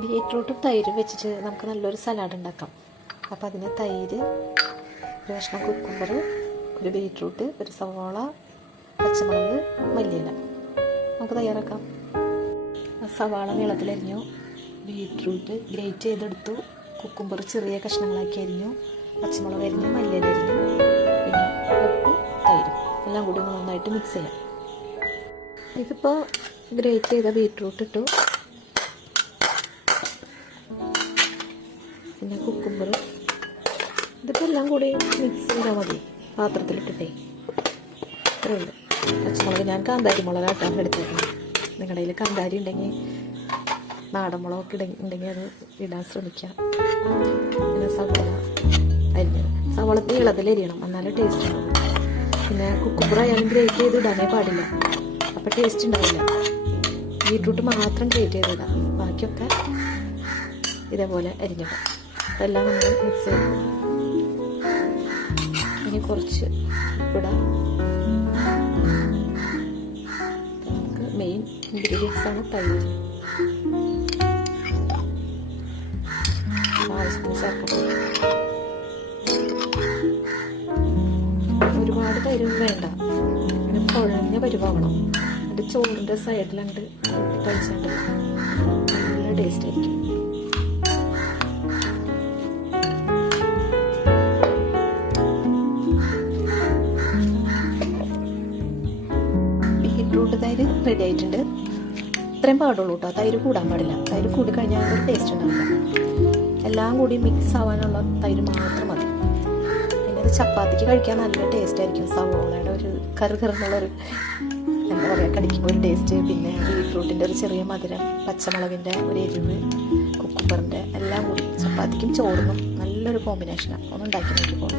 ബീറ്റ്റൂട്ടും തൈരും വെച്ചിട്ട് നമുക്ക് നല്ലൊരു സലാഡ് ഉണ്ടാക്കാം. അപ്പോൾ അതിന് തൈര്, ഒരു കഷ്ണം കുക്കുംബർ, ഒരു ബീറ്റ്റൂട്ട്, ഒരു സവാള, പച്ചമുളക്, മല്ലിയില നമുക്ക് തയ്യാറാക്കാം. സവാള നീളത്തിലരിഞ്ഞു, ബീറ്റ്റൂട്ട് ഗ്രേറ്റ് ചെയ്തെടുത്തു, കുക്കുംബർ ചെറിയ കഷ്ണങ്ങളാക്കി അരിഞ്ഞു, പച്ചമുളക് അരിഞ്ഞു, മല്ലിയില അരിഞ്ഞു, പിന്നെ ഉപ്പും തൈരും എല്ലാം കൂടി നന്നായിട്ട് മിക്സ് ചെയ്യാം. ഇതിപ്പോൾ ഗ്രേറ്റ് ചെയ്ത ബീറ്റ്റൂട്ട് ഇട്ടു, പിന്നെ കുക്കുംബർ, ഇതിപ്പോൾ എല്ലാം കൂടി മിക്സ് ചെയ്താൽ മതി പാത്രത്തിലിട്ടിട്ടേ. ഇത്രയേ ഉള്ളൂ. പച്ചമുളക് ഞാൻ കാന്താരി മുളകാട്ടാണ് എടുത്തേക്കുന്നത്. നിങ്ങളുടെ കയ്യിൽ കാന്താരി ഉണ്ടെങ്കിൽ നാടൻ മുളകൊക്കെ ഉണ്ടെങ്കിൽ അത് ഇടാൻ ശ്രമിക്കാം. പിന്നെ സവാള അരിഞ്ഞത്, സവാള നീളത്തിലരിയണം എന്നാലും ടേസ്റ്റ് ഉണ്ടാവും. പിന്നെ കുക്കുംബർ ആയാലും ഗ്രേറ്റ് ചെയ്ത് ഇടാനേ പാടില്ല, അപ്പോൾ ടേസ്റ്റ് ഉണ്ടാവില്ല. ബീറ്റ്റൂട്ട് മാത്രം ഗ്രേറ്റ് ചെയ്തിടാം, ബാക്കിയൊക്കെ ഇതേപോലെ അരിഞ്ഞിടാം. അതെല്ലാം നമ്മൾ മിക്സ് ചെയ്ത് ഇനി കുറച്ച് ഇടാം. മെയിൻ ഇൻഗ്രീഡിയൻസ് ആണ് തൈര്. ഒരുപാട് തൈരൊന്നും വേണ്ട, അങ്ങനെ കുഴഞ്ഞ പരിവാകണം. എൻ്റെ ചോറിൻ്റെ സൈഡിലുണ്ട് കഴിച്ചുണ്ട്, നല്ല ടേസ്റ്റ് ആയിരിക്കും. ബീറ്റ്റൂട്ട് തൈര് റെഡി ആയിട്ടുണ്ട്. ഇത്രയും പാടുള്ളൂ കേട്ടോ, തൈര് കൂടാൻ പാടില്ല. തൈര് കൂടി കഴിഞ്ഞാൽ ഒരു ടേസ്റ്റ് ഉണ്ടാവില്ല. എല്ലാം കൂടി മിക്സ് ആവാനുള്ള തൈര് മാത്രം മതി. പിന്നെ അത് ചപ്പാത്തിക്ക് കഴിക്കാൻ നല്ല ടേസ്റ്റ് ആയിരിക്കും. സവോളയുടെ ഒരു കറുകറുന്നുള്ളൊരു എന്താ പറയുക, കടിക്കുമ്പോൾ ഒരു ടേസ്റ്റ്, പിന്നെ ബീറ്റ്റൂട്ടിൻ്റെ ഒരു ചെറിയ മധുരം, പച്ചമുളകിൻ്റെ ഒരു എരിവ്, കുക്കുംബറിൻ്റെ എല്ലാം കൂടി ചപ്പാത്തിക്കും ചോറിനും നല്ലൊരു കോമ്പിനേഷനാണ്. ഒന്ന് ഉണ്ടാക്കി നോക്കിക്കോളൂ.